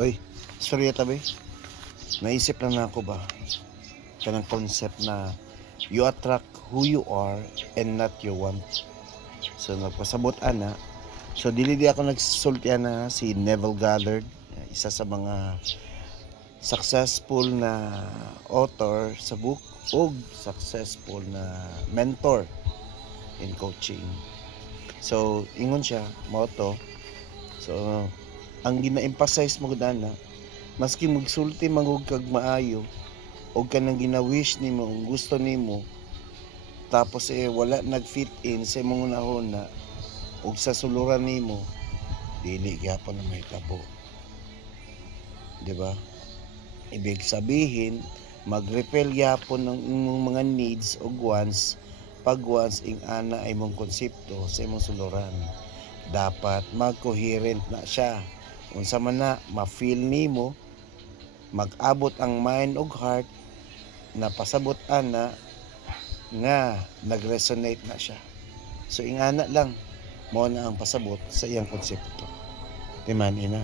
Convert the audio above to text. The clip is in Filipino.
Uy, sorry tabi. Naisip lang na ako ba kanang concept na you attract who you are and not your want. So nagpasabot ana. So dili di ako nagsulti na si Neville Goddard, isa sa mga successful na author sa book o successful na mentor in coaching. So ingon siya motto. So ang gina-emphasize mo gud ana, maski magsulti magug kag maayo og kanang gina-wish nimo ug gusto nimo tapos wala nag-fit in sa imong una ug sa suluran nimo dili gyapon na mahitabo, di ba? Ibig sabihin mag-repel gyapon ng imong mga needs ug wants pag once ing ana ay mong konsepto sa imong suluran. Dapat mag-coherent na siya. Unsa man na ma-feel nimo, mag-abot ang mind ug heart na pasabot ana nga nag-resonate na siya. So ingana lang mao na ang pasabot sa iyang konsepto. Timan ina.